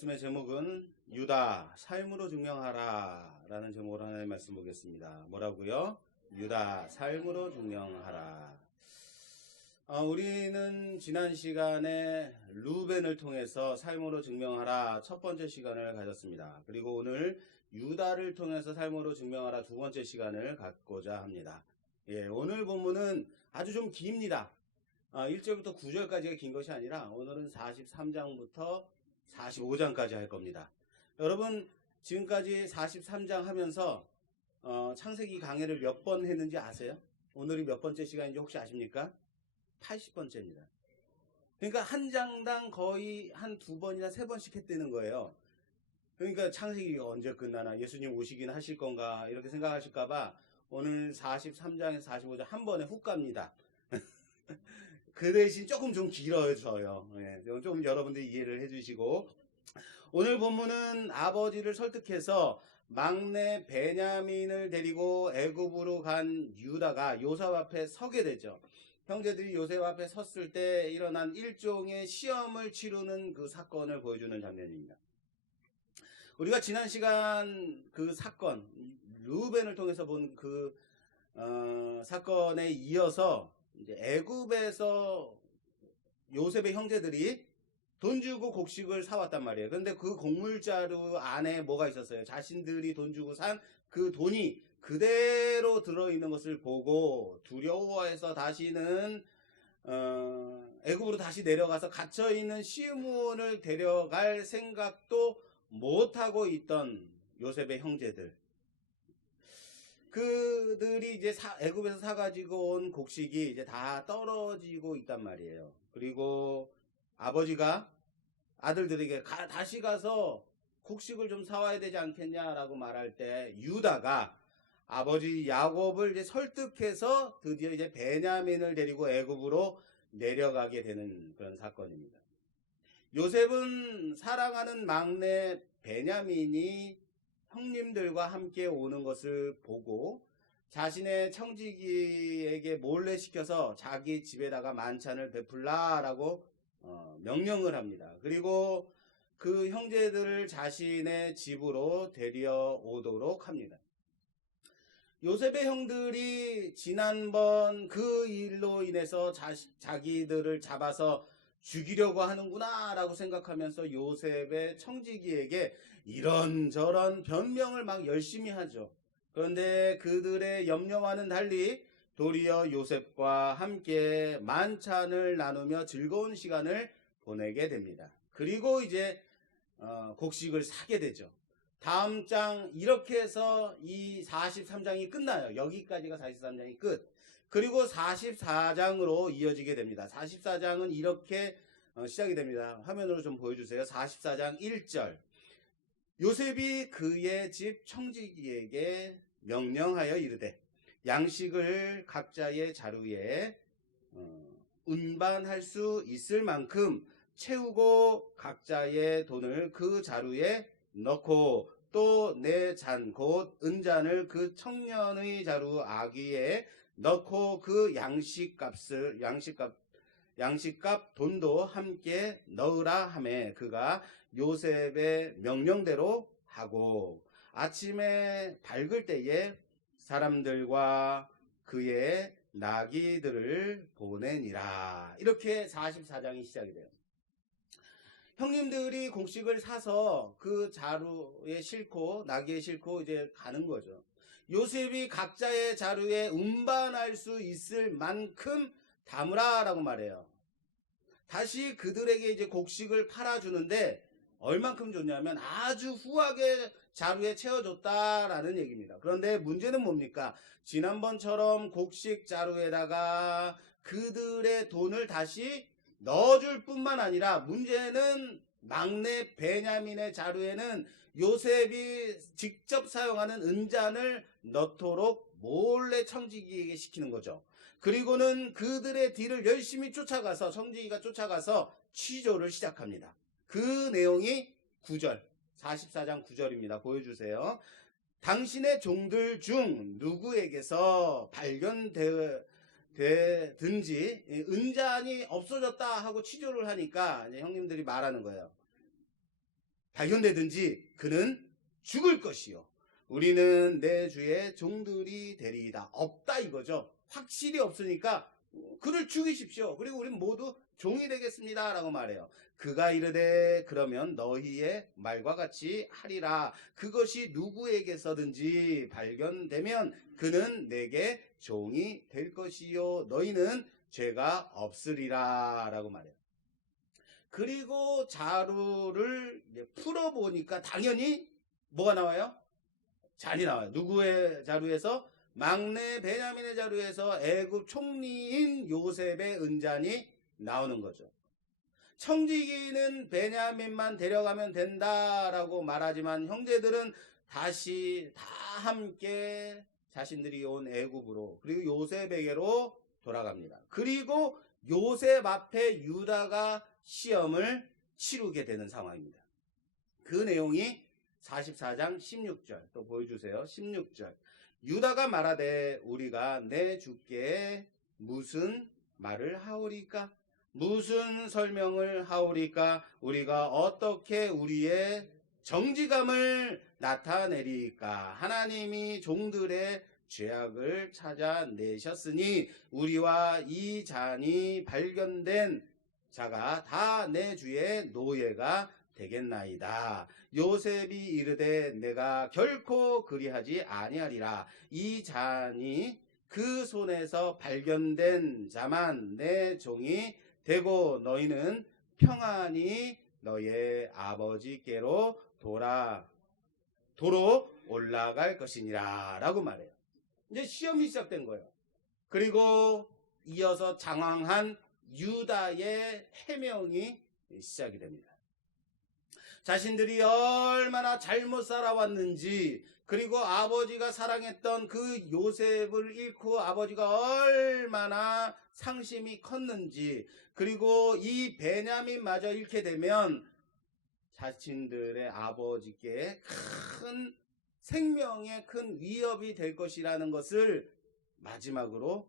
말씀의 제목은 유다 삶으로 증명하라 라는 제목으로 하나님의 말씀 보겠습니다. 뭐라고요? 유다 삶으로 증명하라. 우리는 지난 시간에 루벤을 통해서 삶으로 증명하라 첫 번째 시간을 가졌습니다. 그리고 오늘 유다를 통해서 삶으로 증명하라 두 번째 시간을 갖고자 합니다. 오늘 본문은 아주 좀 깁니다. 1절부터 9절까지가 긴 것이 아니라 오늘은 43장부터 45장까지 할 겁니다. 여러분 지금까지 43장 하면서 창세기 강해를 몇 번 했는지 아세요? 오늘이 몇 번째 시간인지 혹시 아십니까? 80번째입니다. 그러니까 한 장당 거의 한 두 번이나 세 번씩 했다는 거예요. 그러니까 창세기가 언제 끝나나, 예수님 오시긴 하실 건가 이렇게 생각하실까봐 오늘 43장에서 45장 한 번에 훅 갑니다. 그 대신 조금 좀 길어져요. 좀 여러분들이 이해를 해주시고, 오늘 본문은 아버지를 설득해서 막내 베냐민을 데리고 애굽으로 간 유다가 요셉 앞에 서게 되죠. 형제들이 요셉 앞에 섰을 때 일어난 일종의 시험을 치르는 그 사건을 보여주는 장면입니다. 우리가 지난 시간 그 사건, 루벤을 통해서 본 그 사건에 이어서 이제 애굽에서 요셉의 형제들이 돈 주고 곡식을 사왔단 말이에요. 그런데 그 곡물자루 안에 뭐가 있었어요? 자신들이 돈 주고 산 그 돈이 그대로 들어있는 것을 보고 두려워해서 다시는 애굽으로 다시 내려가서 gat혀있는 시므온을 데려갈 생각도 못하고 있던 요셉의 형제들, 그들이 이제 애굽에서 사가지고 온 곡식이 이제 다 떨어지고 있단 말이에요. 그리고 아버지가 아들들에게 다시 가서 곡식을 좀 사와야 되지 않겠냐라고 말할 때 유다가 아버지 야곱을 이제 설득해서 드디어 이제 베냐민을 데리고 애굽으로 내려가게 되는 그런 사건입니다. 요셉은 사랑하는 막내 베냐민이 형님들과 함께 오는 것을 보고 자신의 청지기에게 몰래 시켜서 자기 집에다가 만찬을 베풀라라고 명령을 합니다. 그리고 그 형제들을 자신의 집으로 데려오도록 합니다. 요셉의 형들이 지난번 그 일로 인해서 자기들을 잡아서 죽이려고 하는구나 라고 생각하면서 요셉의 청지기에게 이런저런 변명을 막 열심히 하죠. 그런데 그들의 염려와는 달리 도리어 요셉과 함께 만찬을 나누며 즐거운 시간을 보내게 됩니다. 그리고 이제 곡식을 사게 되죠. 다음 장 이렇게 해서 이 43장이 끝나요. 여기까지가 43장이 끝. 그리고 44장으로 이어지게 됩니다. 44장은 이렇게 시작이 됩니다. 화면으로 좀 보여주세요. 44장 1절. 요셉이 그의 집 청지기에게 명령하여 이르되 양식을 각자의 자루에 운반할 수 있을 만큼 채우고 각자의 돈을 그 자루에 넣고 또 내 잔 곧 은잔을 그 청년의 자루 아귀에 넣고 그 양식값 돈도 함께 넣으라 하매 그가 요셉의 명령대로 하고 아침에 밝을 때에 사람들과 그의 나귀들을 보내니라. 이렇게 44장이 시작이 돼요. 형님들이 곡식을 사서 그 자루에 싣고 나귀에 싣고 이제 가는 거죠. 요셉이 각자의 자루에 운반할 수 있을 만큼 담으라라고 말해요. 다시 그들에게 이제 곡식을 팔아주는데 얼만큼 줬냐면 아주 후하게 자루에 채워줬다라는 얘기입니다. 그런데 문제는 뭡니까? 지난번처럼 곡식 자루에다가 그들의 돈을 다시 넣어줄 뿐만 아니라 문제는 막내 베냐민의 자루에는 요셉이 직접 사용하는 은잔을 넣도록 몰래 청지기에게 시키는 거죠. 그리고는 그들의 뒤를 열심히 쫓아가서 청지기가 쫓아가서 취조를 시작합니다. 그 내용이 9절 44장 9절입니다. 보여주세요. 당신의 종들 중 누구에게서 발견되든지 은잔이 없어졌다 하고 취조를 하니까 이제 형님들이 말하는 거예요. 발견되든지 그는 죽을 것이요 우리는 내 주의 종들이 되리이다. 없다 이거죠. 확실히 없으니까 그를 죽이십시오. 그리고 우리는 모두 종이 되겠습니다 라고 말해요. 그가 이르되 그러면 너희의 말과 같이 하리라. 그것이 누구에게서든지 발견되면 그는 내게 종이 될 것이요 너희는 죄가 없으리라 라고 말해요. 그리고 자루를 풀어보니까 당연히 뭐가 나와요? 잔이 나와요. 누구의 자루에서? 막내 베냐민의 자루에서 애굽 총리인 요셉의 은잔이 나오는 거죠. 청지기는 베냐민만 데려가면 된다라고 말하지만 형제들은 다시 다 함께 자신들이 온 애굽으로 그리고 요셉에게로 돌아갑니다. 그리고 요셉 앞에 유다가 시험을 치르게 되는 상황입니다. 그 내용이 44장 16절 또 보여주세요. 16절 유다가 말하되 우리가 내 주께 무슨 말을 하오리까? 무슨 설명을 하오리까? 우리가 어떻게 우리의 정직함을 나타내리까? 하나님이 종들의 죄악을 찾아내셨으니 우리와 이 잔이 발견된 자가 다 내 주의 노예가 되겠나이다. 요셉이 이르되 내가 결코 그리하지 아니하리라. 이 잔이 그 손에서 발견된 자만 내 종이 되고 너희는 평안히 너의 아버지께로 도로 올라갈 것이니라 라고 말해요. 이제 시험이 시작된 거예요. 그리고 이어서 장황한 유다의 해명이 시작이 됩니다. 자신들이 얼마나 잘못 살아왔는지 그리고 아버지가 사랑했던 그 요셉을 잃고 아버지가 얼마나 상심이 컸는지 그리고 이 베냐민마저 잃게 되면 자신들의 아버지께 큰 생명에 큰 위협이 될 것이라는 것을 마지막으로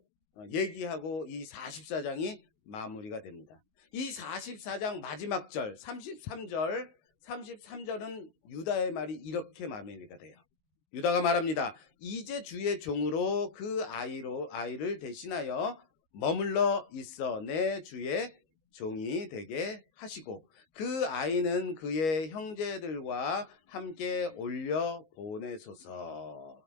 얘기하고 이 44장이 마무리가 됩니다. 이 44장 마지막 절 33절은 유다의 말이 이렇게 마무리가 돼요. 유다가 말합니다. 이제 주의 종으로 그 아이를 대신하여 머물러 있어 내 주의 종이 되게 하시고 그 아이는 그의 형제들과 함께 올려 보내소서.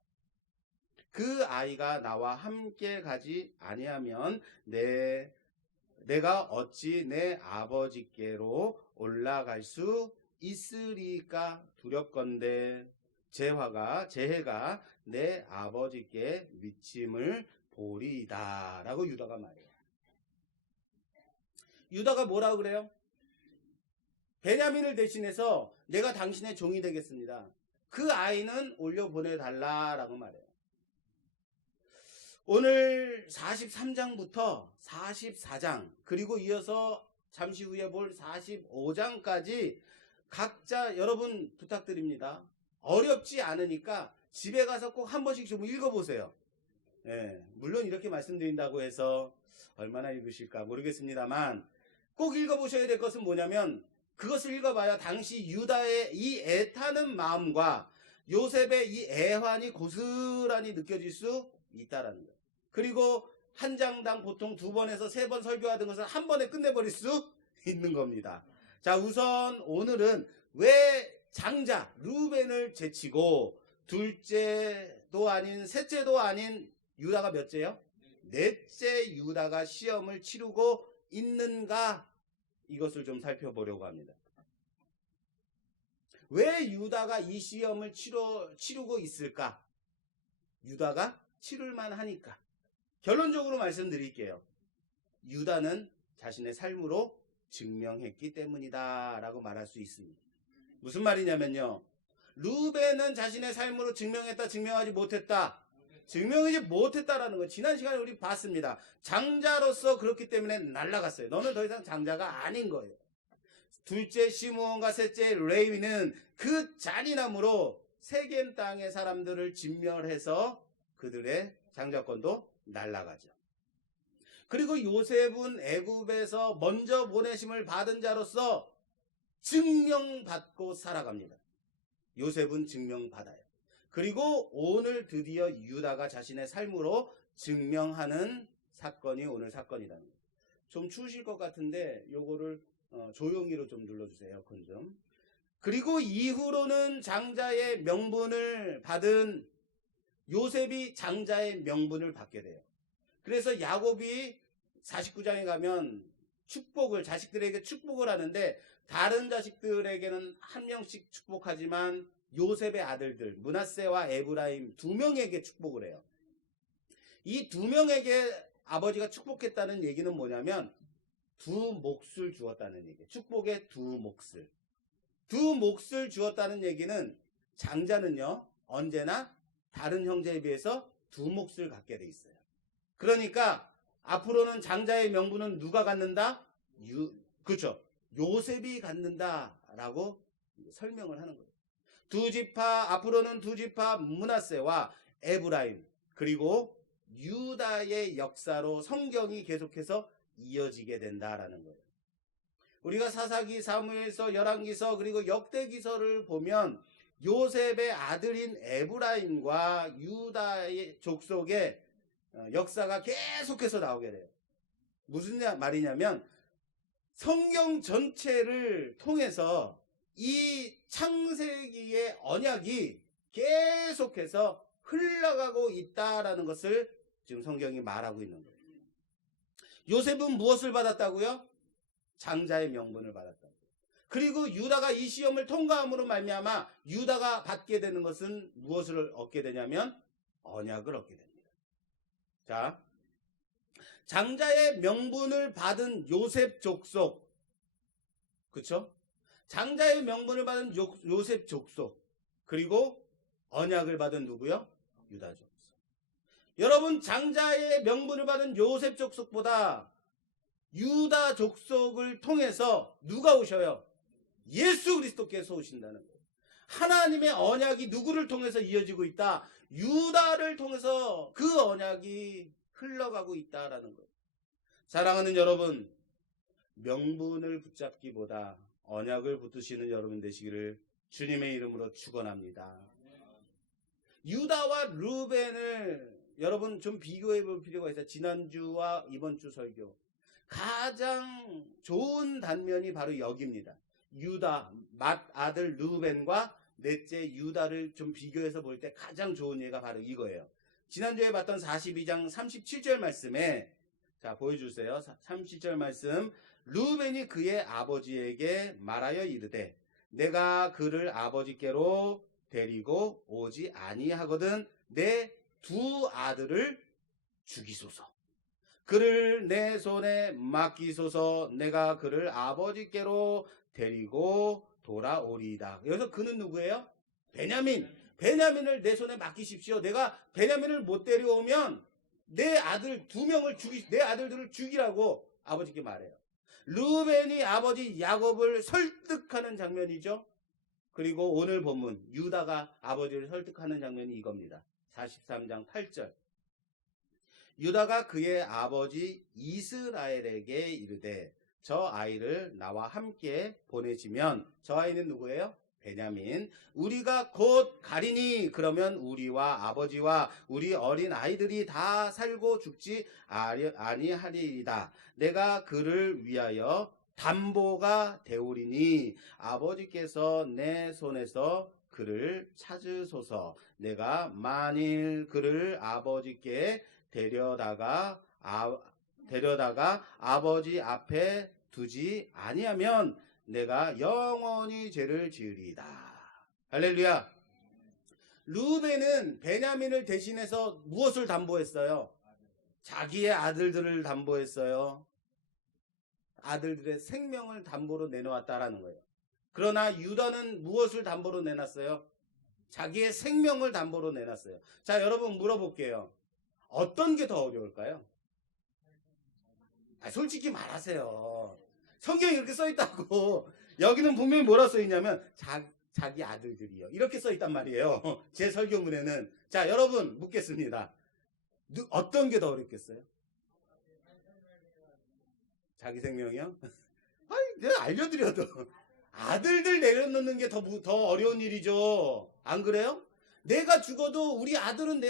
그 아이가 나와 함께 가지 아니하면 내가 어찌 내 아버지께로 올라갈 수 있으리까 두렵건대 재해가 내 아버지께 미침을 보리이다 라고 유다가 말해요. 유다가 뭐라고 그래요? 베냐민을 대신해서 내가 당신의 종이 되겠습니다. 그 아이는 올려보내달라라고 말해요. 오늘 43장부터 44장 그리고 이어서 잠시 후에 볼 45장까지 각자 여러분 부탁드립니다. 어렵지 않으니까 집에 가서 꼭 한 번씩 좀 읽어보세요. 물론 이렇게 말씀드린다고 해서 얼마나 읽으실까 모르겠습니다만 꼭 읽어보셔야 될 것은 뭐냐면 그것을 읽어봐야 당시 유다의 이 애타는 마음과 요셉의 이 애환이 고스란히 느껴질 수 있다라는 거예요. 그리고 한 장당 보통 2번에서 3번 설교하던 것을 한 번에 끝내버릴 수 있는 겁니다. 자, 우선 오늘은 왜 장자 루벤을 제치고 둘째도 아닌 셋째도 아닌 유다가 몇째요? 넷째 유다가 시험을 치르고 있는가? 이것을 좀 살펴보려고 합니다. 왜 유다가 이 시험을 치르고 있을까? 유다가 치를만 하니까. 결론적으로 말씀드릴게요. 유다는 자신의 삶으로 증명했기 때문이다 라고 말할 수 있습니다. 무슨 말이냐면요. 루벤은 자신의 삶으로 증명했다, 증명하지 못했다. 증명하지 못했다라는 거 지난 시간에 우리 봤습니다. 장자로서 그렇기 때문에 날아갔어요. 너는 더 이상 장자가 아닌 거예요. 둘째 시므온과 셋째 레위는 그 잔인함으로 세겜 땅의 사람들을 진멸해서 그들의 장자권도 날아가죠. 그리고 요셉은 애굽에서 먼저 보내심을 받은 자로서 증명받고 살아갑니다. 요셉은 증명받아요. 그리고 오늘 드디어 유다가 자신의 삶으로 증명하는 사건이 오늘 사건이라는 거예요. 좀 추우실 것 같은데 요거를 조용히로 좀 눌러주세요. 에어컨 좀. 그리고 이후로는 장자의 명분을 받은 요셉이 장자의 명분을 받게 돼요. 그래서 야곱이 49장에 가면 자식들에게 축복을 하는데 다른 자식들에게는 한 명씩 축복하지만 요셉의 아들들 므낫세와 에브라임 두 명에게 축복을 해요. 이 두 명에게 아버지가 축복했다는 얘기는 뭐냐면 두 몫을 주었다는 얘기예요. 축복의 두 몫을. 두 몫을 주었다는 얘기는 장자는요 언제나 다른 형제에 비해서 두 몫을 갖게 돼 있어요. 그러니까 앞으로는 장자의 명분은 누가 갖는다? 그렇죠. 요셉이 갖는다라고 설명을 하는 거예요. 앞으로는 두 지파 므낫세와 에브라임 그리고 유다의 역사로 성경이 계속해서 이어지게 된다라는 거예요. 우리가 사사기, 사무엘서, 열왕기서 그리고 역대기서를 보면 요셉의 아들인 에브라임과 유다의 족속의 역사가 계속해서 나오게 돼요. 무슨 말이냐면 성경 전체를 통해서 이 창세기의 언약이 계속해서 흘러가고 있다라는 것을 지금 성경이 말하고 있는 거예요. 요셉은 무엇을 받았다고요? 장자의 명분을 받았다고요. 그리고 유다가 이 시험을 통과함으로 말미암아 유다가 받게 되는 것은 무엇을 얻게 되냐면 언약을 얻게 됩니다. 자, 장자의 명분을 받은 요셉 족속, 그쵸? 장자의 명분을 받은 요셉 족속, 그리고 언약을 받은 누구요? 유다 족속. 여러분, 장자의 명분을 받은 요셉 족속보다 유다 족속을 통해서 누가 오셔요? 예수 그리스도께서 오신다는 거예요. 하나님의 언약이 누구를 통해서 이어지고 있다? 유다를 통해서 그 언약이 흘러가고 있다라는 거예요. 사랑하는 여러분, 명분을 붙잡기보다 언약을 붙드시는 여러분 되시기를 주님의 이름으로 축원합니다. 유다와 루벤을 여러분 좀 비교해 볼 필요가 있어요. 지난주와 이번 주 설교. 가장 좋은 단면이 바로 여기입니다. 유다, 맏아들 루벤과 넷째 유다를 좀 비교해서 볼 때 가장 좋은 예가 바로 이거예요. 지난주에 봤던 42장 37절 말씀에 자 보여주세요. 37절 말씀. 루벤이 그의 아버지에게 말하여 이르되 내가 그를 아버지께로 데리고 오지 아니하거든 내 두 아들을 죽이소서. 그를 내 손에 맡기소서. 내가 그를 아버지께로 데리고 돌아오리이다. 여기서 그는 누구예요? 베냐민. 베냐민을 내 손에 맡기십시오. 내가 베냐민을 못 데려오면 내 아들들을 죽이라고 아버지께 말해요. 루벤이 아버지 야곱을 설득하는 장면이죠. 그리고 오늘 본문 유다가 아버지를 설득하는 장면이 이겁니다. 43장 8절. 유다가 그의 아버지 이스라엘에게 이르되 저 아이를 나와 함께 보내시면 저 아이는 누구예요? 베냐민. 우리가 곧 가리니 그러면 우리와 아버지와 우리 어린 아이들이 다 살고 죽지 아니하리이다. 내가 그를 위하여 담보가 되오리니 아버지께서 내 손에서 그를 찾으소서. 내가 만일 그를 아버지께 데려다가 아버지 앞에 두지 아니하면 내가 영원히 죄를 지으리이다. 할렐루야. 루벤은 베냐민을 대신해서 무엇을 담보했어요? 자기의 아들들을 담보했어요. 아들들의 생명을 담보로 내놓았다라는 거예요. 그러나 유다는 무엇을 담보로 내놨어요? 자기의 생명을 담보로 내놨어요. 자, 여러분 물어볼게요. 어떤 게 더 어려울까요? 솔직히 말하세요. 성경에 이렇게 써있다고. 여기는 분명히 뭐라 써있냐면 자기 아들들이요. 이렇게 써있단 말이에요. 제 설교문에는. 자, 여러분 묻겠습니다. 어떤 게 더 어렵겠어요? 자기 생명이요? 아니, 내가 알려드려도 아들들 내려놓는 게 더 어려운 일이죠. 안 그래요? 내가 죽어도 우리 아들은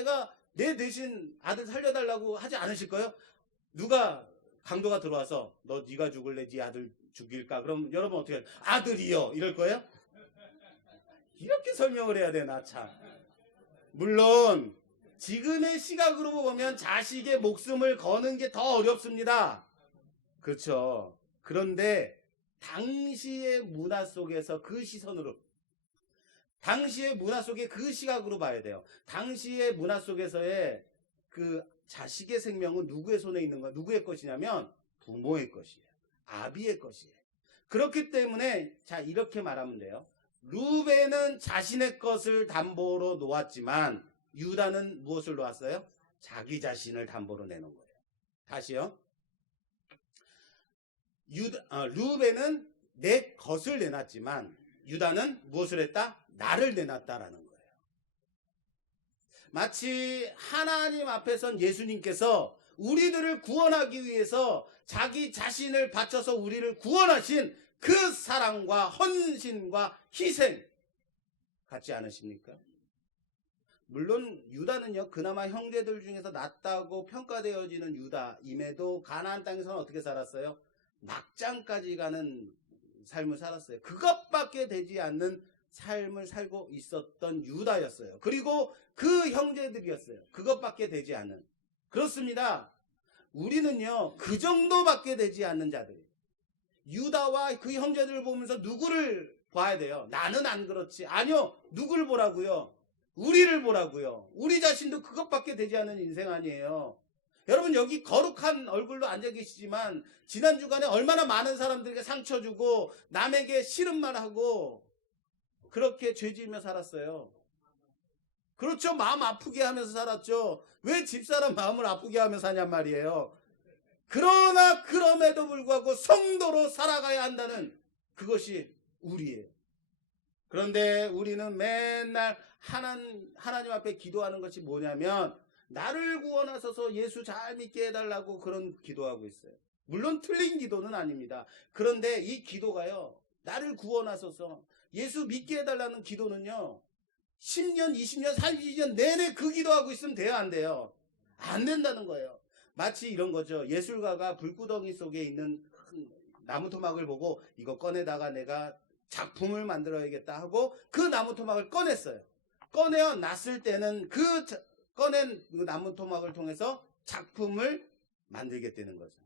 내 대신 아들 살려달라고 하지 않으실 거예요? 누가 강도가 들어와서 네가 죽을래? 네 아들 죽일까? 그럼 여러분 어떻게 해요? 아들이요. 이럴 거예요? 이렇게 설명을 해야 되나 참. 물론 지금의 시각으로 보면 자식의 목숨을 거는 게 더 어렵습니다. 그렇죠. 그런데 당시의 문화 속에서 그 시선으로, 당시의 문화 속에 그 시각으로 봐야 돼요. 당시의 문화 속에서의 그 자식의 생명은 누구의 손에 있는 거야? 누구의 것이냐면 부모의 것이에요. 아비의 것이에요. 그렇기 때문에 자 이렇게 말하면 돼요. 루벤은 자신의 것을 담보로 놓았지만 유다는 무엇을 놓았어요? 자기 자신을 담보로 내놓은 거예요. 다시요. 루벤은 내 것을 내놨지만 유다는 무엇을 했다? 나를 내놨다라는 거예요. 마치 하나님 앞에선 예수님께서 우리들을 구원하기 위해서 자기 자신을 바쳐서 우리를 구원하신 그 사랑과 헌신과 희생 같지 않으십니까? 물론 유다는요, 그나마 형제들 중에서 낫다고 평가되어지는 유다임에도 가나안 땅에서는 어떻게 살았어요? 막장까지 가는 삶을 살았어요. 그것밖에 되지 않는 삶을 살고 있었던 유다였어요. 그리고 그 형제들이었어요. 그것밖에 되지 않은. 그렇습니다. 우리는요, 그 정도밖에 되지 않는 자들이에요. 유다와 그 형제들을 보면서 누구를 봐야 돼요? 나는 안 그렇지. 아니요. 누구를 보라고요? 우리를 보라고요. 우리 자신도 그것밖에 되지 않은 인생 아니에요. 여러분 여기 거룩한 얼굴로 앉아 계시지만 지난 주간에 얼마나 많은 사람들에게 상처 주고 남에게 싫은 말 하고 그렇게 죄지으며 살았어요. 그렇죠. 마음 아프게 하면서 살았죠. 왜 집사람 마음을 아프게 하면서 사냔 말이에요. 그러나 그럼에도 불구하고 성도로 살아가야 한다는 그것이 우리예요. 그런데 우리는 맨날 하나님 앞에 기도하는 것이 뭐냐면 나를 구원하소서 예수 잘 믿게 해달라고 그런 기도하고 있어요. 물론 틀린 기도는 아닙니다. 그런데 이 기도가요, 나를 구원하소서 예수 믿게 해달라는 기도는요 10년, 20년, 30년 내내 그 기도하고 있으면 돼요? 안 돼요? 안 된다는 거예요. 마치 이런 거죠. 예술가가 불구덩이 속에 있는 나무 토막을 보고 이거 꺼내다가 내가 작품을 만들어야겠다 하고 그 나무 토막을 꺼냈어요. 꺼내어 놨을 때는 꺼낸 그 나무 토막을 통해서 작품을 만들겠다는 거죠.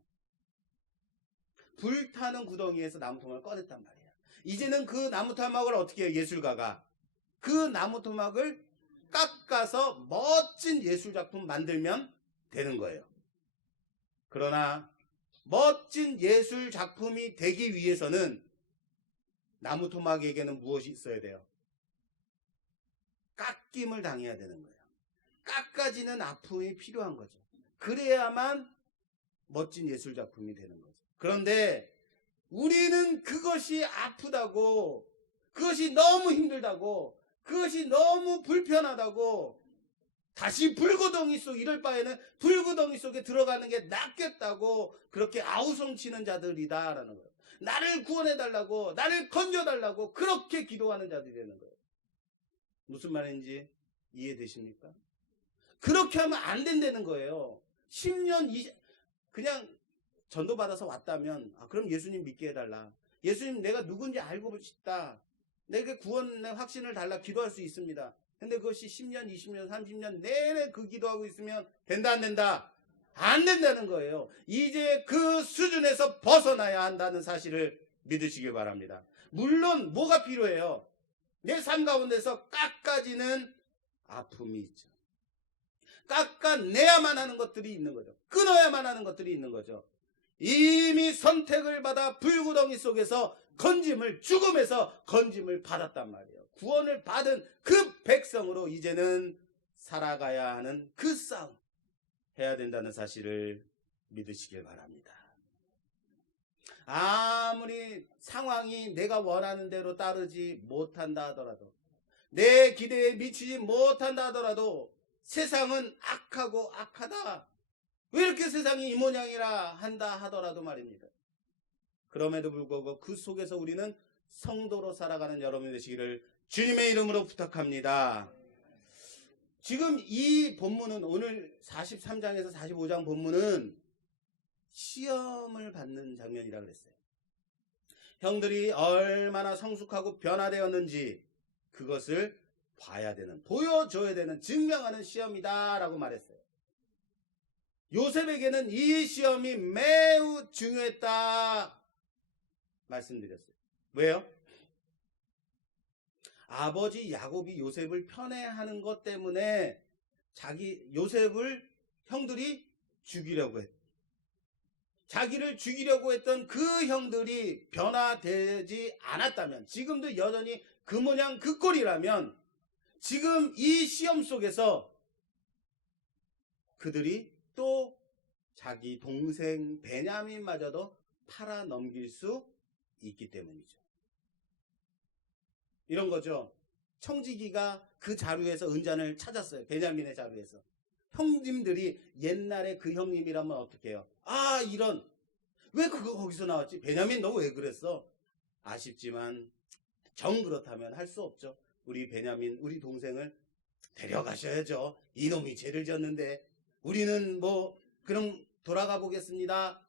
불타는 구덩이에서 나무 토막을 꺼냈단 말이에요. 이제는 그 나무 토막을 어떻게 해요? 예술가가 그 나무 토막을 깎아서 멋진 예술 작품 만들면 되는 거예요. 그러나 멋진 예술 작품이 되기 위해서는 나무 토막에게는 무엇이 있어야 돼요? 깎임을 당해야 되는 거예요. 깎아지는 아픔이 필요한 거죠. 그래야만 멋진 예술 작품이 되는 거죠. 그런데 우리는 그것이 아프다고, 그것이 너무 힘들다고, 그것이 너무 불편하다고 다시 불구덩이 속 이럴 바에는 불구덩이 속에 들어가는 게 낫겠다고 그렇게 아우성치는 자들이다라는 거예요. 나를 구원해달라고, 나를 건져달라고 그렇게 기도하는 자들이 되는 거예요. 무슨 말인지 이해되십니까? 그렇게 하면 안 된다는 거예요. 10년, 20, 그냥 전도받아서 왔다면 그럼 예수님 믿게 해달라. 예수님 내가 누군지 알고 싶다. 내게 구원의 확신을 달라 기도할 수 있습니다. 근데 그것이 10년, 20년, 30년 내내 그 기도하고 있으면 된다 안 된다? 안 된다는 거예요. 이제 그 수준에서 벗어나야 한다는 사실을 믿으시길 바랍니다. 물론 뭐가 필요해요? 내 삶 가운데서 깎아지는 아픔이 있죠. 깎아내야만 하는 것들이 있는 거죠. 끊어야만 하는 것들이 있는 거죠. 이미 선택을 받아 불구덩이 속에서 죽음에서 건짐을 받았단 말이에요. 구원을 받은 그 백성으로 이제는 살아가야 하는 그 싸움 해야 된다는 사실을 믿으시길 바랍니다. 아무리 상황이 내가 원하는 대로 따르지 못한다 하더라도, 내 기대에 미치지 못한다 하더라도 세상은 악하고 악하다. 왜 이렇게 세상이 이 모양이라 한다 하더라도 말입니다. 그럼에도 불구하고 그 속에서 우리는 성도로 살아가는 여러분이 되시기를 주님의 이름으로 부탁합니다. 지금 이 본문은 오늘 43장에서 45장 본문은 시험을 받는 장면이라 그랬어요. 형들이 얼마나 성숙하고 변화되었는지 그것을 봐야 되는, 보여줘야 되는, 증명하는 시험이다라고 말했어요. 요셉에게는 이 시험이 매우 중요했다 말씀드렸어요. 왜요? 아버지 야곱이 요셉을 편애하는 것 때문에 요셉을 형들이 죽이려고 했다. 자기를 죽이려고 했던 그 형들이 변화되지 않았다면, 지금도 여전히 그 모양 그 꼴이라면, 지금 이 시험 속에서 그들이 또 자기 동생 베냐민마저도 팔아 넘길 수 있기 때문이죠. 이런 거죠. 청지기가 그 자루에서 은잔을 찾았어요. 베냐민의 자루에서. 형님들이 옛날에 그 형님이라면 어떻게 해요? 아, 이런, 왜 그거 거기서 나왔지? 베냐민 너 왜 그랬어? 아쉽지만 정 그렇다면 할 수 없죠. 우리 베냐민, 우리 동생을 데려가셔야죠. 이놈이 죄를 지었는데 우리는 뭐 그럼 돌아가 보겠습니다.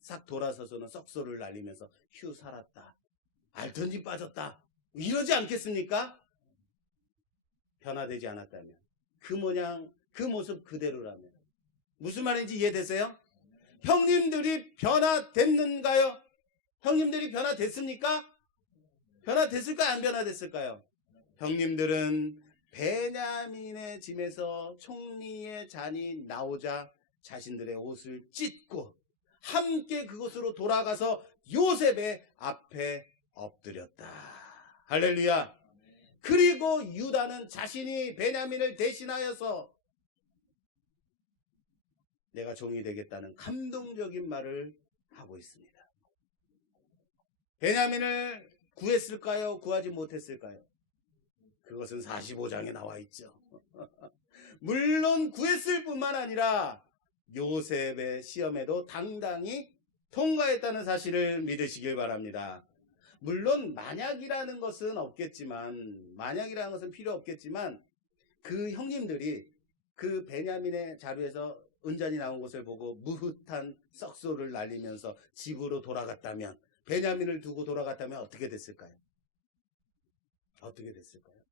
싹 돌아서서는 썩소를 날리면서 휴 살았다, 알턴지 빠졌다, 이러지 않겠습니까? 변화되지 않았다면, 그 모양 그 모습 그대로라면. 무슨 말인지 이해되세요? 형님들이 변화됐는가요? 형님들이 변화됐습니까? 변화됐을까요? 안 변화됐을까요? 형님들은 베냐민의 짐에서 총리의 잔이 나오자 자신들의 옷을 찢고 함께 그곳으로 돌아가서 요셉의 앞에 엎드렸다. 할렐루야. 그리고 유다는 자신이 베냐민을 대신하여서 내가 종이 되겠다는 감동적인 말을 하고 있습니다. 베냐민을 구했을까요? 구하지 못했을까요? 그것은 45장에 나와 있죠. 물론 구했을 뿐만 아니라 요셉의 시험에도 당당히 통과했다는 사실을 믿으시길 바랍니다. 물론 만약이라는 것은 없겠지만, 만약이라는 것은 필요 없겠지만, 그 형님들이 그 베냐민의 자루에서 은잔이 나온 것을 보고 무흐한 썩소를 날리면서 집으로 돌아갔다면, 베냐민을 두고 돌아갔다면 어떻게 됐을까요? 어떻게 됐을까요?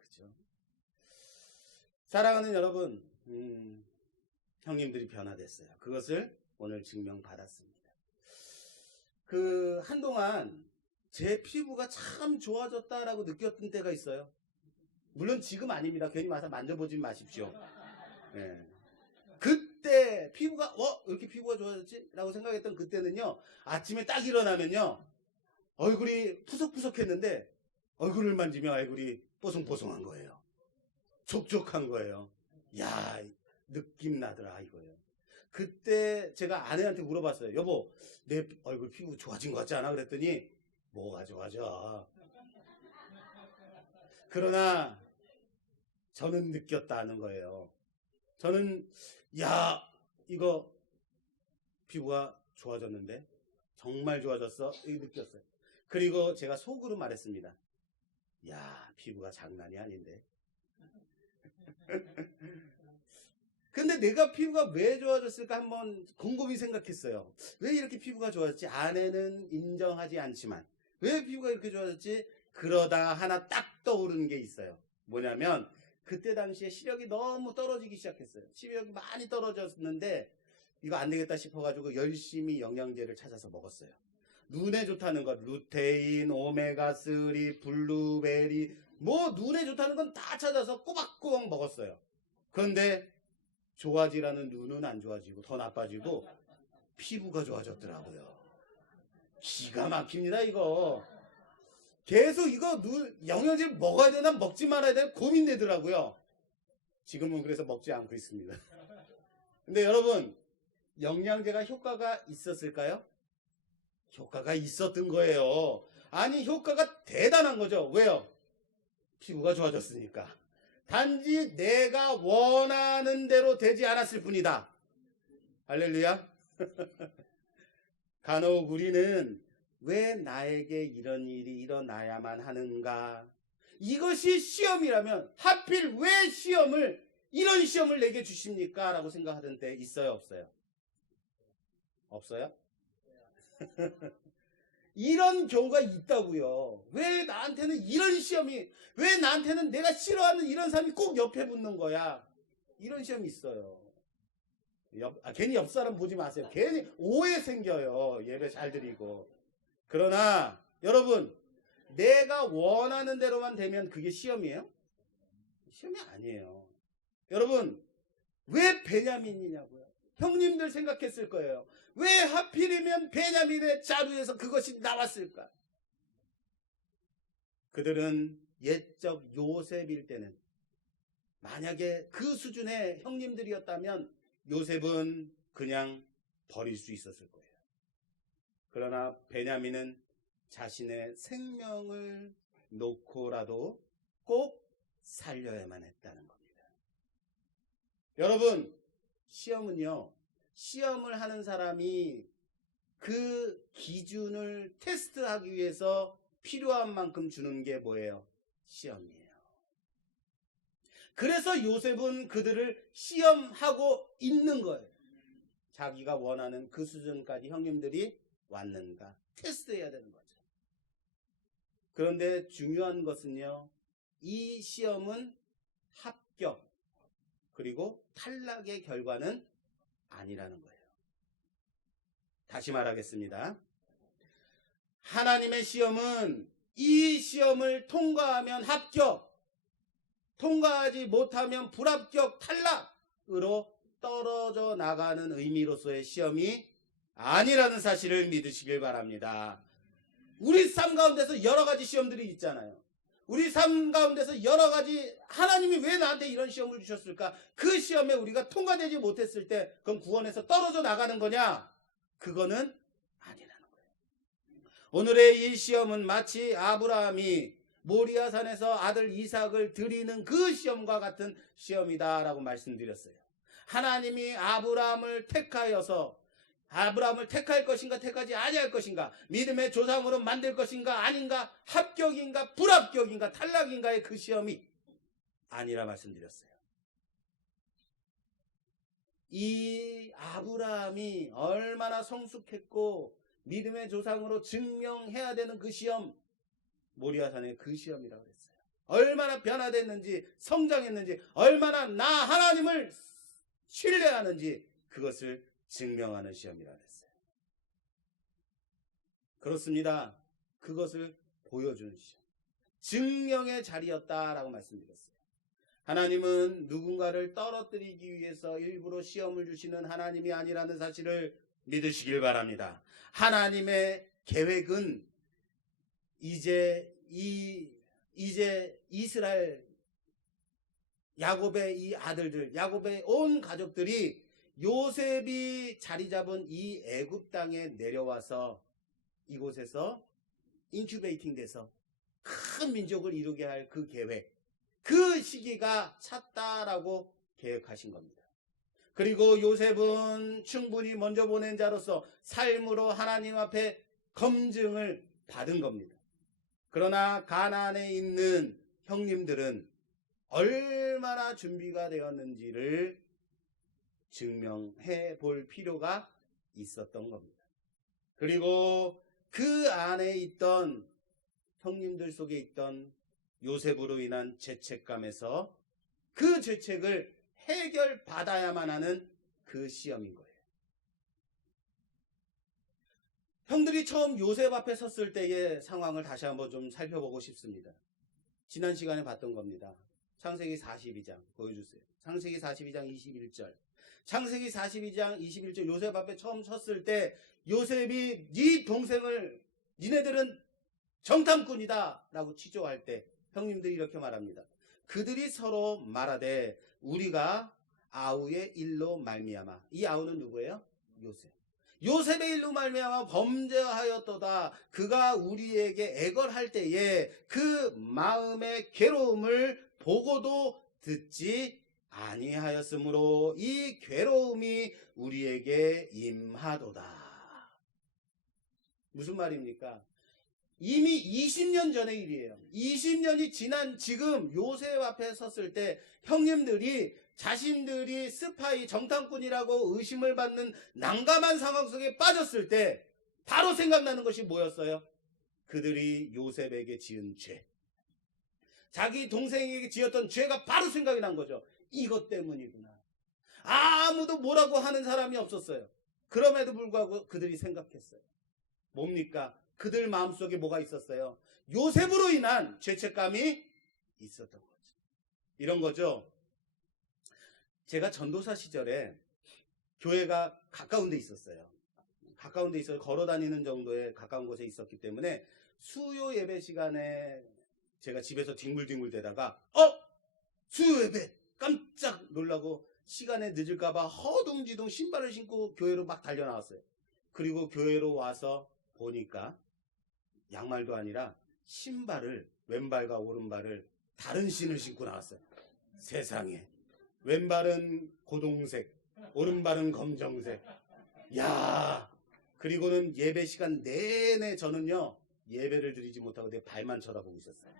그죠? 사랑하는 여러분, 형님들이 변화됐어요. 그것을 오늘 증명받았습니다. 한동안 제 피부가 참 좋아졌다라고 느꼈던 때가 있어요. 물론 지금 아닙니다. 괜히 와서 만져보지 마십시오. 네. 그때 피부가 이렇게 피부가 좋아졌지? 라고 생각했던 그때는요, 아침에 딱 일어나면요, 얼굴이 푸석푸석했는데 얼굴을 만지면 얼굴이 뽀송뽀송한 거예요. 촉촉한 거예요. 야, 느낌 나더라 이거예요. 그때 제가 아내한테 물어봤어요. 여보, 내 얼굴 피부 좋아진 것 같지 않아? 그랬더니 뭐가 좋아져? 그러나 저는 느꼈다는 거예요. 저는 이거 피부가 좋아졌는데, 정말 좋아졌어? 이렇게 느꼈어요. 그리고 제가 속으로 말했습니다. 피부가 장난이 아닌데. 근데 내가 피부가 왜 좋아졌을까 한번 곰곰이 생각했어요. 왜 이렇게 피부가 좋아졌지? 아내는 인정하지 않지만 왜 피부가 이렇게 좋아졌지? 그러다 하나 딱 떠오르는 게 있어요. 뭐냐면 그때 당시에 시력이 너무 떨어지기 시작했어요. 시력이 많이 떨어졌는데 이거 안 되겠다 싶어가지고 열심히 영양제를 찾아서 먹었어요. 눈에 좋다는 것, 루테인, 오메가3, 블루베리, 뭐 눈에 좋다는 건 다 찾아서 꼬박꼬박 먹었어요. 그런데 좋아지라는 눈은 안 좋아지고 더 나빠지고 피부가 좋아졌더라고요. 기가 막힙니다 이거. 계속 이거 영양제를 먹어야 되나 먹지 말아야 되나 고민되더라고요. 지금은 그래서 먹지 않고 있습니다. 근데 여러분, 영양제가 효과가 있었을까요? 효과가 있었던 거예요. 아니, 효과가 대단한 거죠. 왜요? 피부가 좋아졌으니까. 단지 내가 원하는 대로 되지 않았을 뿐이다. 할렐루야. 간혹 우리는 왜 나에게 이런 일이 일어나야만 하는가? 이것이 시험이라면 하필 왜 이런 시험을 내게 주십니까? 라고 생각하던 때 있어요, 없어요? 없어요? 이런 경우가 있다고요. 왜 나한테는 이런 시험이, 왜 나한테는 내가 싫어하는 이런 사람이 꼭 옆에 붙는 거야? 이런 시험이 있어요. 괜히 옆 사람 보지 마세요. 괜히 오해 생겨요. 예배 잘 드리고. 그러나 여러분, 내가 원하는 대로만 되면 그게 시험이에요? 시험이 아니에요. 여러분, 왜 베냐민이냐고요? 형님들 생각했을 거예요. 왜 하필이면 베냐민의 자루에서 그것이 나왔을까? 그들은 옛적 요셉일 때는 만약에 그 수준의 형님들이었다면 요셉은 그냥 버릴 수 있었을 거예요. 그러나 베냐민은 자신의 생명을 놓고라도 꼭 살려야만 했다는 겁니다. 여러분, 시험은요, 시험을 하는 사람이 그 기준을 테스트하기 위해서 필요한 만큼 주는 게 뭐예요? 시험이에요. 그래서 요셉은 그들을 시험하고 있는 거예요. 자기가 원하는 그 수준까지 형님들이 왔는가 테스트해야 되는 거죠. 그런데 중요한 것은요, 이 시험은 합격 그리고 탈락의 결과는 아니라는 거예요. 다시 말하겠습니다. 하나님의 시험은 이 시험을 통과하면 합격, 통과하지 못하면 불합격, 탈락으로 떨어져 나가는 의미로서의 시험이 아니라는 사실을 믿으시길 바랍니다. 우리 삶 가운데서 여러 가지 시험들이 있잖아요. 우리 삶 가운데서 여러 가지 하나님이 왜 나한테 이런 시험을 주셨을까? 그 시험에 우리가 통과되지 못했을 때 그건 구원에서 떨어져 나가는 거냐? 그거는 아니라는 거예요. 오늘의 이 시험은 마치 아브라함이 모리아산에서 아들 이삭을 드리는 그 시험과 같은 시험이다라고 말씀드렸어요. 하나님이 아브라함을 택하여서 아브라함을 택할 것인가 택하지 아니할 것인가, 믿음의 조상으로 만들 것인가 아닌가, 합격인가 불합격인가 탈락인가의 그 시험이 아니라 말씀드렸어요. 이 아브라함이 얼마나 성숙했고 믿음의 조상으로 증명해야 되는 그 시험, 모리아산의 그 시험이라고 그랬어요. 얼마나 변화됐는지 성장했는지 얼마나 나 하나님을 신뢰하는지 그것을 증명하는 시험이라고 했어요. 그렇습니다. 그것을 보여주는 시험. 증명의 자리였다라고 말씀드렸어요. 하나님은 누군가를 떨어뜨리기 위해서 일부러 시험을 주시는 하나님이 아니라는 사실을 믿으시길 바랍니다. 하나님의 계획은 이제 이스라엘 야곱의 이 아들들, 야곱의 온 가족들이 요셉이 자리 잡은 이 애굽 땅에 내려와서 이곳에서 인큐베이팅 돼서 큰 민족을 이루게 할 그 계획, 그 시기가 찼다라고 계획하신 겁니다. 그리고 요셉은 충분히 먼저 보낸 자로서 삶으로 하나님 앞에 검증을 받은 겁니다. 그러나 가나안에 있는 형님들은 얼마나 준비가 되었는지를 증명해 볼 필요가 있었던 겁니다. 그리고 그 안에 있던 형님들 속에 있던 요셉으로 인한 죄책감에서 그 죄책을 해결받아야만 하는 그 시험인 거예요. 형들이 처음 요셉 앞에 섰을 때의 상황을 다시 한번 좀 살펴보고 싶습니다. 지난 시간에 봤던 겁니다. 창세기 42장 보여주세요. 창세기 42장 21절. 창세기 42장 21절 요셉 앞에 처음 섰을 때 요셉이 네 동생을 니네들은 정탐꾼이다 라고 취조할 때 형님들이 이렇게 말합니다. 그들이 서로 말하되 우리가 아우의 일로 말미암아. 이 아우는 누구예요? 요셉. 요셉의 일로 말미암아 범죄하였도다. 그가 우리에게 애걸할 때에 그 마음의 괴로움을 보고도 듣지 아니하였으므로 이 괴로움이 우리에게 임하도다. 무슨 말입니까? 이미 20년 전의 일이에요. 20년이 지난 지금 요셉 앞에 섰을 때 형님들이 자신들이 스파이 정탐꾼이라고 의심을 받는 난감한 상황 속에 빠졌을 때 바로 생각나는 것이 뭐였어요? 그들이 요셉에게 지은 죄. 자기 동생에게 지었던 죄가 바로 생각이 난 거죠. 이것 때문이구나. 아무도 뭐라고 하는 사람이 없었어요. 그럼에도 불구하고 그들이 생각했어요. 뭡니까? 그들 마음속에 뭐가 있었어요? 요셉으로 인한 죄책감이 있었던 거죠. 이런 거죠. 제가 전도사 시절에 교회가 가까운 데 있었어요. 가까운 데 있어서 걸어 다니는 정도의 가까운 곳에 있었기 때문에 수요 예배 시간에 제가 집에서 뒹굴뒹굴 대다가 수요 예배! 깜짝 놀라고 시간에 늦을까봐 허둥지둥 신발을 신고 교회로 막 달려 나왔어요. 그리고 교회로 와서 보니까 양말도 아니라 신발을, 왼발과 오른발을 다른 신을 신고 나왔어요. 세상에. 왼발은 고동색, 오른발은 검정색. 야, 그리고는 예배 시간 내내 저는요 예배를 드리지 못하고 내 발만 쳐다보고 있었어요.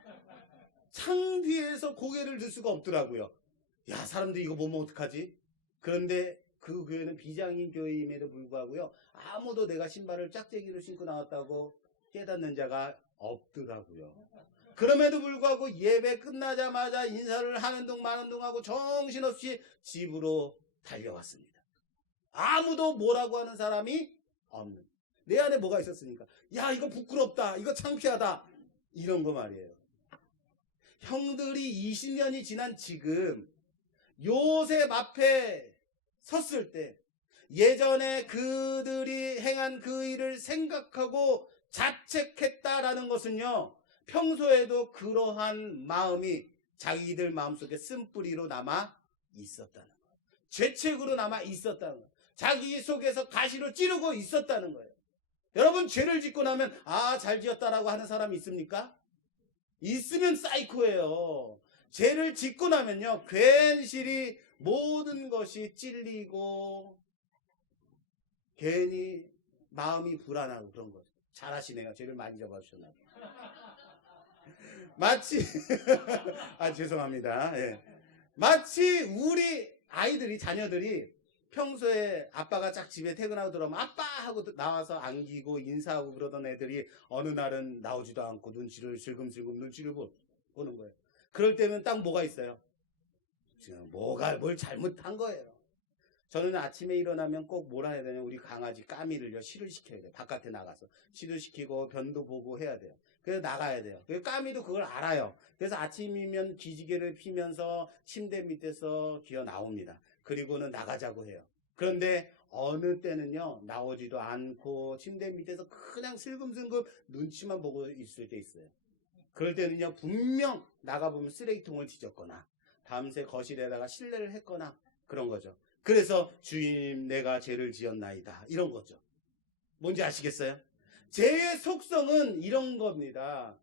창피해서 고개를 들 수가 없더라고요. 야, 사람들이 이거 보면 어떡하지? 그런데 그 교회는 비장인 교회임에도 불구하고요 아무도 내가 신발을 짝재기로 신고 나왔다고 깨닫는 자가 없더라고요. 그럼에도 불구하고 예배 끝나자마자 인사를 하는 둥 마는 둥 하고 정신없이 집으로 달려왔습니다. 아무도 뭐라고 하는 사람이 없는. 내 안에 뭐가 있었으니까. 야, 이거 부끄럽다. 이거 창피하다. 이런 거 말이에요. 형들이 20년이 지난 지금 요셉 앞에 섰을 때 예전에 그들이 행한 그 일을 생각하고 자책했다라는 것은요, 평소에도 그러한 마음이 자기들 마음속에 쓴뿌리로 남아 있었다는 거예요. 죄책으로 남아 있었다는 거예요. 자기 속에서 가시로 찌르고 있었다는 거예요. 여러분, 죄를 짓고 나면 잘 지었다라고 하는 사람이 있습니까? 있으면 사이코예요. 죄를 짓고 나면요 괜시리 모든 것이 찔리고 괜히 마음이 불안하고 그런 거죠. 잘하시네요. 죄를 많이 잡아주셨나 봐요. 마치 죄송합니다. 예. 마치 우리 아이들이, 자녀들이 평소에 아빠가 딱 집에 퇴근하고 들어오면 아빠 하고 나와서 안기고 인사하고 그러던 애들이 어느 날은 나오지도 않고 눈치를 슬금슬금 눈치를 보는 거예요. 그럴 때면 딱 뭐가 있어요? 지금 뭘 잘못한 거예요. 저는 아침에 일어나면 꼭 뭘 해야 되냐면 우리 강아지 까미를요 시를 시켜야 돼요. 바깥에 나가서 시도 시키고 변도 보고 해야 돼요. 그래서 나가야 돼요. 까미도 그걸 알아요. 그래서 아침이면 기지개를 피면서 침대 밑에서 기어 나옵니다. 그리고는 나가자고 해요. 그런데 어느 때는요 나오지도 않고 침대 밑에서 그냥 슬금슬금 눈치만 보고 있을 때 있어요. 그럴 때는요 분명 나가보면 쓰레기통을 뒤졌거나 밤새 거실에다가 실내를 했거나 그런 거죠. 그래서 주님 내가 죄를 지었나이다 이런 거죠. 뭔지 아시겠어요? 죄의 속성은 이런 겁니다.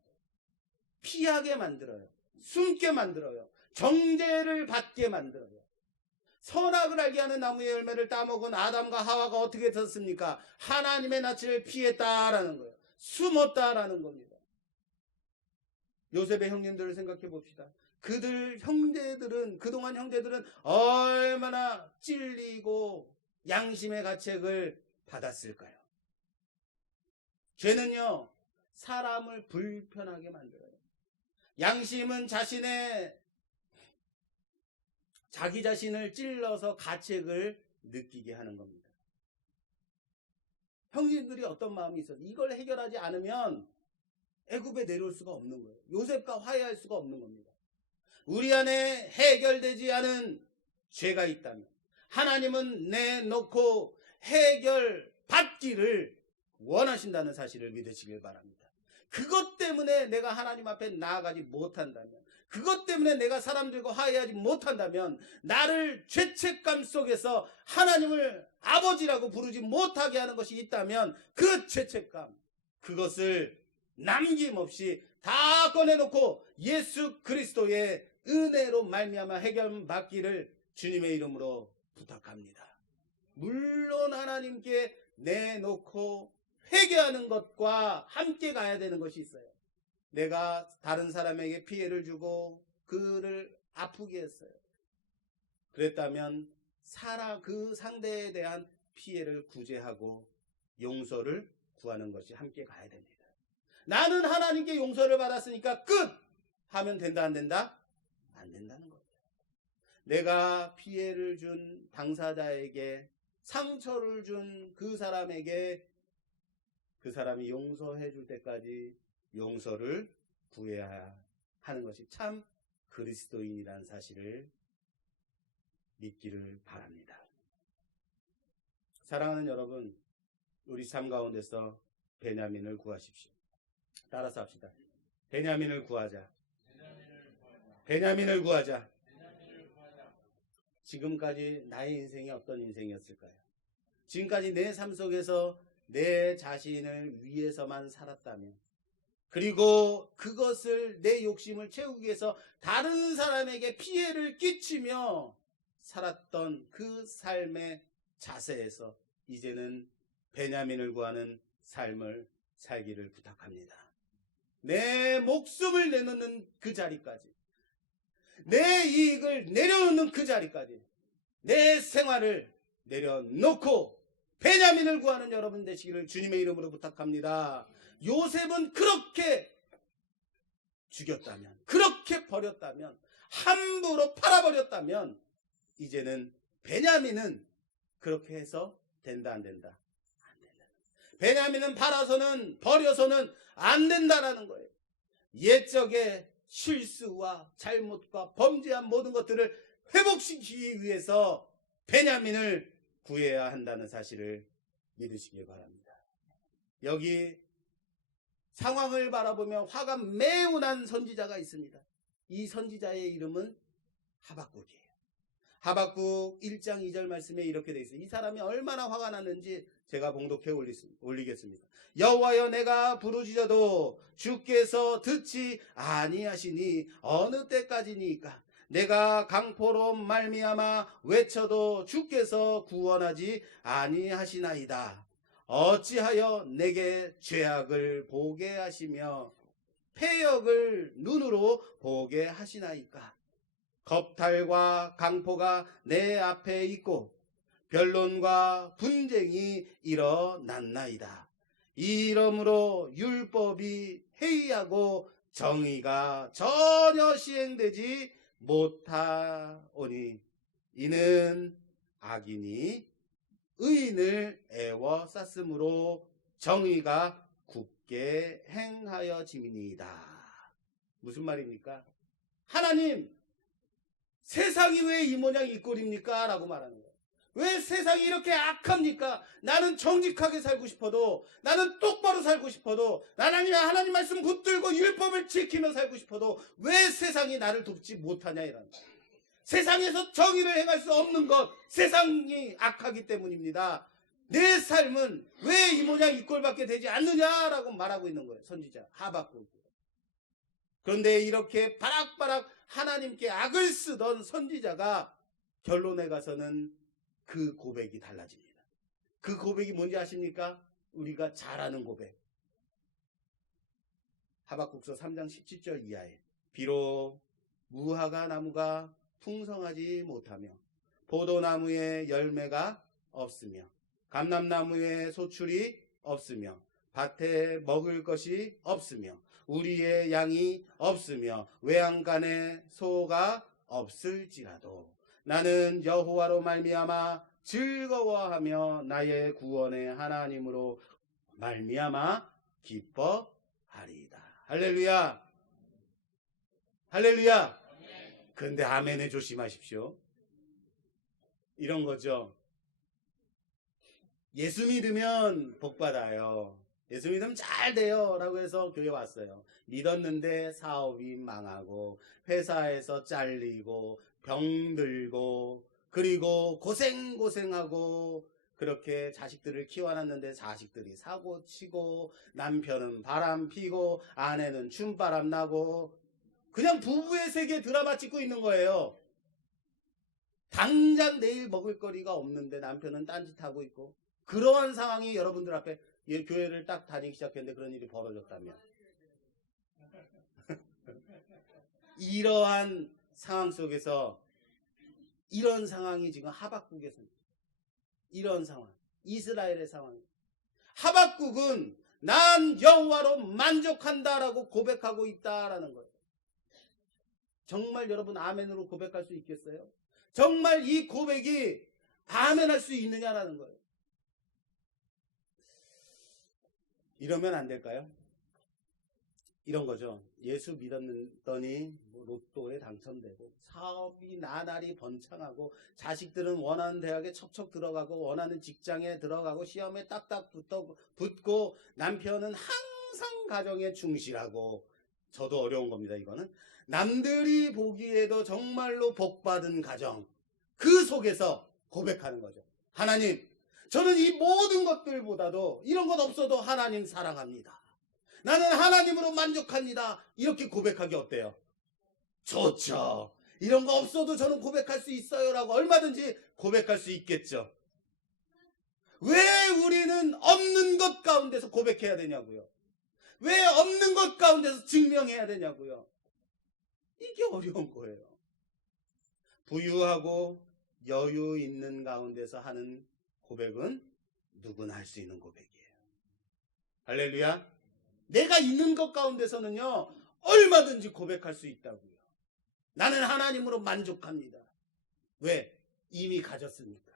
피하게 만들어요. 숨게 만들어요. 정죄를 받게 만들어요. 선악을 알게 하는 나무의 열매를 따먹은 아담과 하와가 어떻게 됐습니까? 하나님의 낯을 피했다라는 거예요. 숨었다라는 겁니다. 요셉의 형님들을 생각해 봅시다. 그동안 형제들은 얼마나 찔리고 양심의 가책을 받았을까요? 죄는요, 사람을 불편하게 만들어요. 양심은 자기 자신을 찔러서 가책을 느끼게 하는 겁니다. 형제들이 어떤 마음이 있어서 이걸 해결하지 않으면 애굽에 내려올 수가 없는 거예요. 요셉과 화해할 수가 없는 겁니다. 우리 안에 해결되지 않은 죄가 있다면 하나님은 내놓고 해결받기를 원하신다는 사실을 믿으시길 바랍니다. 그것 때문에 내가 하나님 앞에 나아가지 못한다면, 그것 때문에 내가 사람들과 화해하지 못한다면, 나를 죄책감 속에서 하나님을 아버지라고 부르지 못하게 하는 것이 있다면 그 죄책감, 그것을 남김없이 다 꺼내놓고 예수 그리스도의 은혜로 말미암아 해결받기를 주님의 이름으로 부탁합니다. 물론 하나님께 내놓고 회개하는 것과 함께 가야 되는 것이 있어요. 내가 다른 사람에게 피해를 주고 그를 아프게 했어요. 그랬다면 그 상대에 대한 피해를 구제하고 용서를 구하는 것이 함께 가야 됩니다. 나는 하나님께 용서를 받았으니까 끝! 하면 된다, 안 된다? 안 된다는 거예요. 내가 피해를 준 당사자에게, 상처를 준 그 사람에게 그 사람이 용서해 줄 때까지 용서를 구해야 하는 것이 참 그리스도인이라는 사실을 믿기를 바랍니다. 사랑하는 여러분, 우리 삶 가운데서 베냐민을 구하십시오. 따라서 합시다. 베냐민을 구하자. 베냐민을 구하자. 지금까지 나의 인생이 어떤 인생이었을까요? 지금까지 내 삶 속에서 내 자신을 위해서만 살았다면, 그리고 그것을 내 욕심을 채우기 위해서 다른 사람에게 피해를 끼치며 살았던 그 삶의 자세에서 이제는 베냐민을 구하는 삶을 살기를 부탁합니다. 내 목숨을 내놓는 그 자리까지, 내 이익을 내려놓는 그 자리까지 내 생활을 내려놓고 베냐민을 구하는 여러분 되시기를 주님의 이름으로 부탁합니다. 요셉은 그렇게 죽였다면, 그렇게 버렸다면, 함부로 팔아버렸다면 이제는 베냐민은 그렇게 해서 된다, 안 된다? 안 된다. 베냐민은 팔아서는, 버려서는 안 된다라는 거예요. 옛적의 실수와 잘못과 범죄한 모든 것들을 회복시키기 위해서 베냐민을 구해야 한다는 사실을 믿으시기 바랍니다. 여기 상황을 바라보며 화가 매우 난 선지자가 있습니다. 이 선지자의 이름은 하박국이에요. 하박국 1장 2절 말씀에 이렇게 되어 있어요. 이 사람이 얼마나 화가 났는지 제가 봉독해 올리겠습니다. 여호와여, 내가 부르짖어도 주께서 듣지 아니하시니 어느 때까지니까? 내가 강포로 말미암아 외쳐도 주께서 구원하지 아니하시나이다. 어찌하여 내게 죄악을 보게 하시며 패역을 눈으로 보게 하시나이까? 겁탈과 강포가 내 앞에 있고 변론과 분쟁이 일어났나이다. 이러므로 율법이 해이하고 정의가 전혀 시행되지 못하오니 이는 악인이 의인을 애워쌌으므로 정의가 굳게 행하여짐이니이다. 무슨 말입니까? 하나님, 세상이 왜 이 모양 이 꼴입니까? 라고 말하는 거예요. 왜 세상이 이렇게 악합니까? 나는 정직하게 살고 싶어도, 나는 똑바로 살고 싶어도, 하나님 말씀 붙들고 율법을 지키며 살고 싶어도 왜 세상이 나를 돕지 못하냐 이런 거예요. 세상에서 정의를 행할 수 없는 것, 세상이 악하기 때문입니다. 내 삶은 왜 이 모양 이 꼴밖에 되지 않느냐라고 말하고 있는 거예요. 선지자 하박국. 그런데 이렇게 바락바락 하나님께 악을 쓰던 선지자가 결론에 가서는 그 고백이 달라집니다. 그 고백이 뭔지 아십니까? 우리가 잘 아는 고백. 하박국서 3장 17절 이하에 비록 무화과 나무가 풍성하지 못하며 포도나무에 열매가 없으며 감람나무에 소출이 없으며 밭에 먹을 것이 없으며 우리의 양이 없으며 외양간에 소가 없을지라도 나는 여호와로 말미암아 즐거워하며 나의 구원의 하나님으로 말미암아 기뻐하리이다. 할렐루야. 할렐루야. 근데 아멘에 조심하십시오. 이런 거죠. 예수 믿으면 복 받아요. 예수 믿으면 잘 돼요 라고 해서 교회 왔어요. 믿었는데 사업이 망하고 회사에서 잘리고 병들고 그리고 고생하고 그렇게 자식들을 키워놨는데 자식들이 사고치고 남편은 바람 피고 아내는 춤바람 나고 그냥 부부의 세계 드라마 찍고 있는 거예요. 당장 내일 먹을 거리가 없는데 남편은 딴짓하고 있고 그러한 상황이 여러분들 앞에 교회를 딱 다니기 시작했는데 그런 일이 벌어졌다며. 이러한 상황 속에서 이런 상황이 지금 하박국에서 이런 상황, 이스라엘의 상황. 하박국은 난 여호와로 만족한다라고 고백하고 있다라는 거예요. 정말 여러분 아멘으로 고백할 수 있겠어요? 정말 이 고백이 아멘할 수 있느냐라는 거예요. 이러면 안 될까요? 이런 거죠. 예수 믿었더니 로또에 당첨되고 사업이 나날이 번창하고 자식들은 원하는 대학에 척척 들어가고 원하는 직장에 들어가고 시험에 딱딱 붙고 남편은 항상 가정에 충실하고, 저도 어려운 겁니다. 이거는 남들이 보기에도 정말로 복받은 가정, 그 속에서 고백하는 거죠. 하나님, 저는 이 모든 것들보다도 이런 것 없어도 하나님 사랑합니다. 나는 하나님으로 만족합니다. 이렇게 고백하기 어때요? 좋죠. 이런 거 없어도 저는 고백할 수 있어요 라고 얼마든지 고백할 수 있겠죠. 왜 우리는 없는 것 가운데서 고백해야 되냐고요? 왜 없는 것 가운데서 증명해야 되냐고요? 이게 어려운 거예요. 부유하고 여유 있는 가운데서 하는 고백은 누구나 할 수 있는 고백이에요. 할렐루야. 내가 있는 것 가운데서는요, 얼마든지 고백할 수 있다고요. 나는 하나님으로 만족합니다. 왜? 이미 가졌으니까.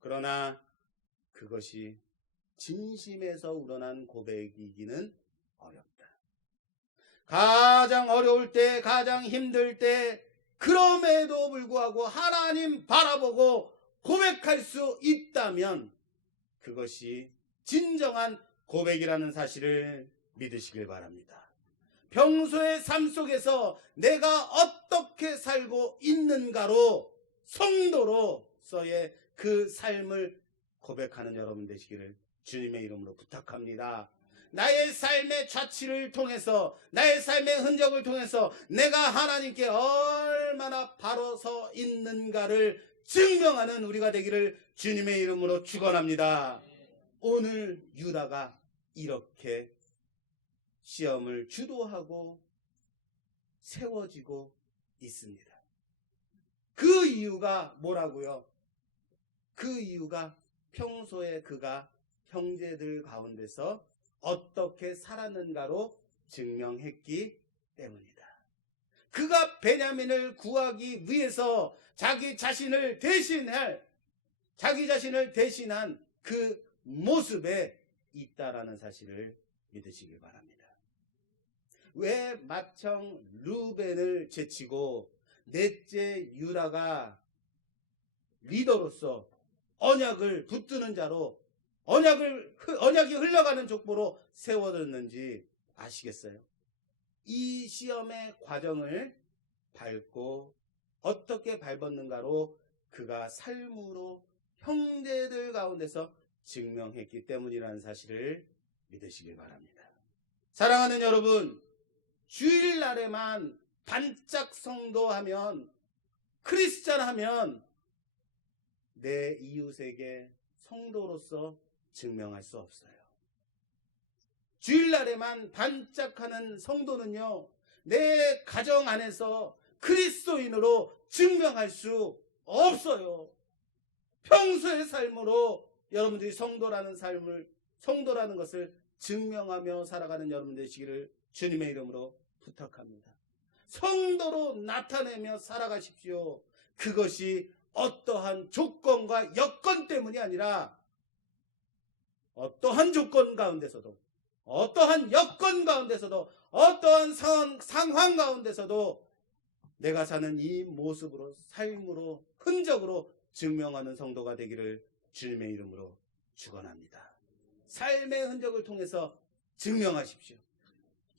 그러나 그것이 진심에서 우러난 고백이기는 어렵다. 가장 어려울 때, 가장 힘들 때, 그럼에도 불구하고 하나님 바라보고 고백할 수 있다면 그것이 진정한 고백이라는 사실을 믿으시길 바랍니다. 평소의 삶 속에서 내가 어떻게 살고 있는가로, 성도로서의 그 삶을 고백하는 여러분 되시기를 주님의 이름으로 부탁합니다. 나의 삶의 좌치를 통해서, 나의 삶의 흔적을 통해서 내가 하나님께 얼마나 바로 서 있는가를 증명하는 우리가 되기를 주님의 이름으로 축원합니다. 오늘 유다가 이렇게 시험을 주도하고 세워지고 있습니다. 그 이유가 뭐라고요? 그 이유가 평소에 그가 형제들 가운데서 어떻게 살았는가로 증명했기 때문이다. 그가 베냐민을 구하기 위해서 자기 자신을 대신한 그 모습에 있다라는 사실을 믿으시길 바랍니다. 왜 맏형 루벤을 제치고 넷째 유다가 리더로서 언약을 붙드는 자로, 언약이 흘러가는 족보로 세워졌는지 아시겠어요? 이 시험의 과정을 밟고 어떻게 밟았는가로 그가 삶으로 형제들 가운데서 증명했기 때문이라는 사실을 믿으시길 바랍니다. 사랑하는 여러분, 주일날에만 반짝 성도하면, 크리스찬 하면 내 이웃에게 성도로서 증명할 수 없어요. 주일날에만 반짝하는 성도는요, 내 가정 안에서 그리스도인으로 증명할 수 없어요. 평소의 삶으로 여러분들이 성도라는 것을 증명하며 살아가는 여러분 되시기를 주님의 이름으로 부탁합니다. 성도로 나타내며 살아가십시오. 그것이 어떠한 조건과 여건 때문이 아니라 어떠한 조건 가운데서도, 어떠한 여건 가운데서도, 어떠한 상황 가운데서도 내가 사는 이 모습으로, 삶으로, 흔적으로 증명하는 성도가 되기를 주님의 이름으로 축원합니다. 삶의 흔적을 통해서 증명하십시오.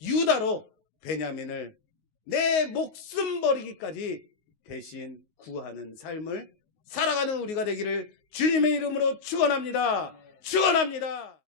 유다로 베냐민을 내 목숨 버리기까지 대신 구하는 삶을 살아가는 우리가 되기를 주님의 이름으로 축원합니다. 축원합니다.